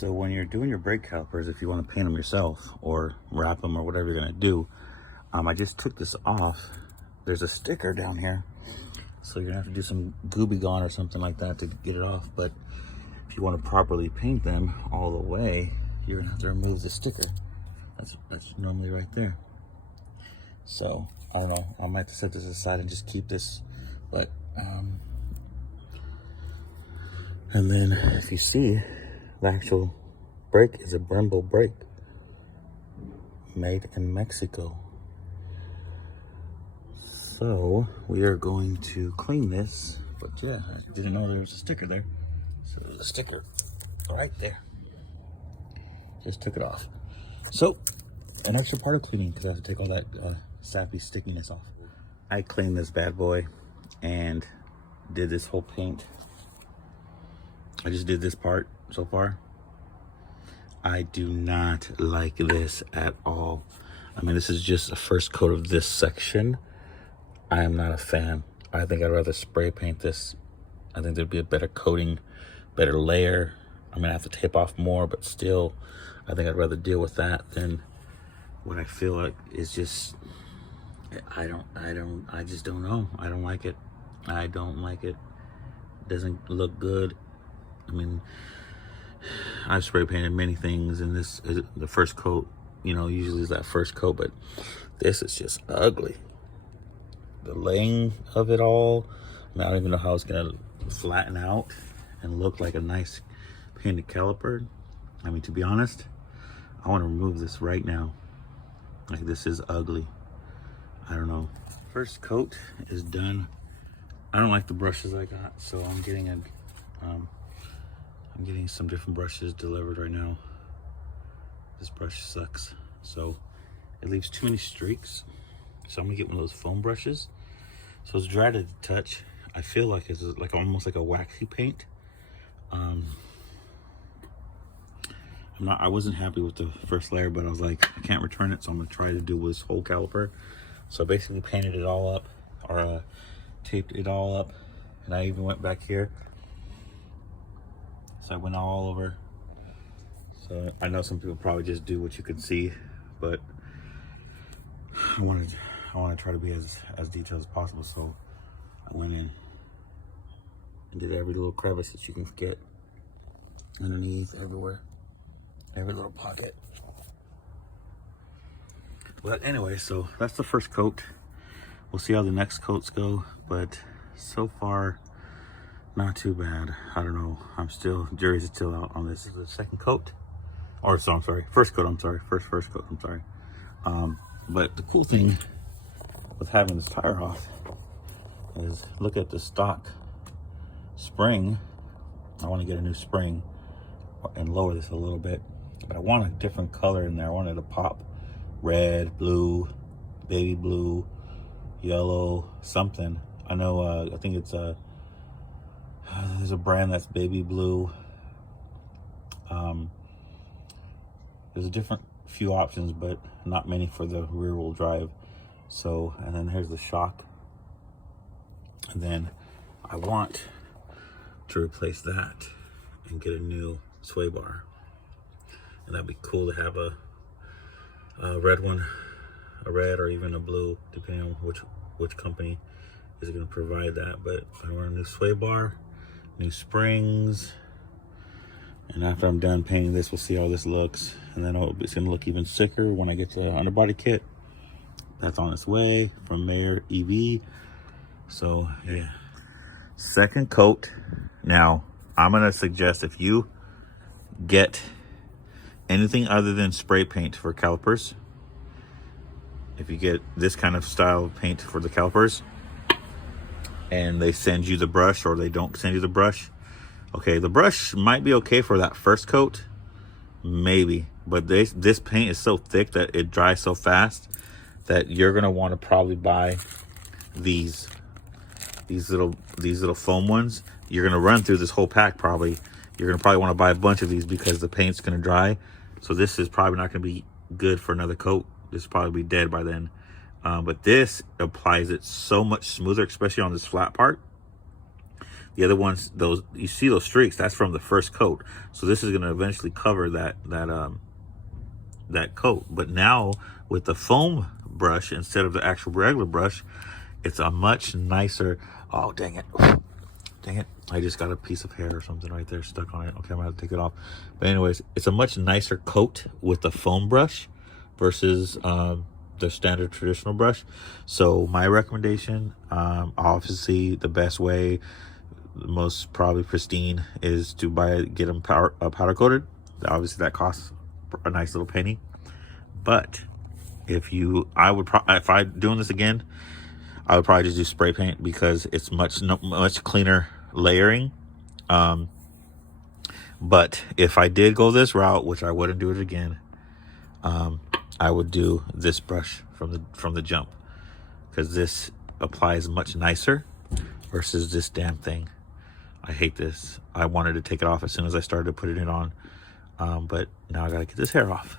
So when you're doing your brake calipers, if you want to paint them yourself or wrap them or whatever you're going to do, I just took this off. There's a sticker down here, so you're going to have to do some Gooby Gone or something like that to get it off. But if you want to properly paint them all the way, you're going to have to remove the sticker. That's normally right there. So I don't know, I might have to set this aside and just keep this. But and then if you see, the actual brake is a Brembo brake, made in Mexico. So we are going to clean this, but yeah, I didn't know there was a sticker there. So there's a sticker right there. Just took it off. So an extra part of cleaning, because I have to take all that sappy stickiness off. I cleaned this bad boy and did this whole paint. I just did this part so far. I do not like this at all. I mean, this is just a first coat of this section. I am not a fan. I think I'd rather spray paint this. I think there'd be a better coating, better layer. I'm gonna have to tape off more, but still, I think I'd rather deal with that than what I feel like is just, I just don't know. I don't like it. I don't like it. Doesn't look good. I mean, I've spray painted many things, and this is the first coat, you know, usually is that first coat, but this is just ugly. The laying of it all, I mean, I don't even know how it's gonna flatten out and look like a nice painted caliper. I mean, to be honest, I want to remove this right now. Like, this is ugly. I don't know. First coat is done. I don't like the brushes I got, so I'm getting some different brushes delivered right now. This brush sucks, so it leaves too many streaks. So I'm gonna get one of those foam brushes. So it's dry to the touch. I feel like it's like almost like a waxy paint. I wasn't happy with the first layer, but I was like, I can't return it, so I'm gonna try to do this whole caliper. So I basically painted it all up, or taped it all up, and I even went back here. So I went all over. So I know some people probably just do what you can see, but I want to try to be as detailed as possible. So I went in and did every little crevice that you can get, underneath, everywhere, every little pocket. But anyway, so that's the first coat. We'll see how the next coats go, but so far, not too bad. I don't know. Jury's still out on this. This is the second coat. Or, so I'm sorry, first coat, I'm sorry. First coat, I'm sorry. But the cool thing with having this tire off is look at the stock spring. I want to get a new spring and lower this a little bit, but I want a different color in there. I wanted to pop red, blue, baby blue, yellow, something. I know, I think it's there's a brand that's baby blue. There's a different few options, but not many for the rear wheel drive. So, and then here's the shock. And then I want to replace that and get a new sway bar. And that'd be cool to have a red one, a red or even a blue, depending on which company is going to provide that. But I want a new sway bar, new springs, and after I'm done painting this, we'll see how this looks. And then it's going to look even sicker when I get to the underbody kit. That's on its way from Mayor EV. So yeah, second coat. Now I'm going to suggest, if you get anything other than spray paint for calipers, if you get this kind of style of paint for the calipers and they send you the brush, or they don't send you the brush, okay, the brush might be okay for that first coat, maybe, but this paint is so thick that it dries so fast that you're gonna want to probably buy these little foam ones. You're gonna run through this whole pack probably. You're gonna probably want to buy a bunch of these because the paint's gonna dry. So this is probably not gonna be good for another coat. This will probably be dead by then. But this applies it so much smoother, especially on this flat part. The other ones, those you see those streaks, that's from the first coat. So this is going to eventually cover that coat. But now with the foam brush instead of the actual regular brush, it's a much nicer. Oh, dang it. Dang it. I just got a piece of hair or something right there stuck on it. Okay, I'm going to have to take it off. But anyways, it's a much nicer coat with the foam brush versus the standard traditional brush. So my recommendation, obviously the best way, the most probably pristine, is to get them powder coated. Obviously that costs a nice little penny. But if I'm doing this again, I would probably just do spray paint because it's much cleaner layering. But if I did go this route, which I wouldn't do it again, I would do this brush from the jump, because this applies much nicer versus this damn thing. I hate this. I wanted to take it off as soon as I started putting it on, but now I gotta get this hair off.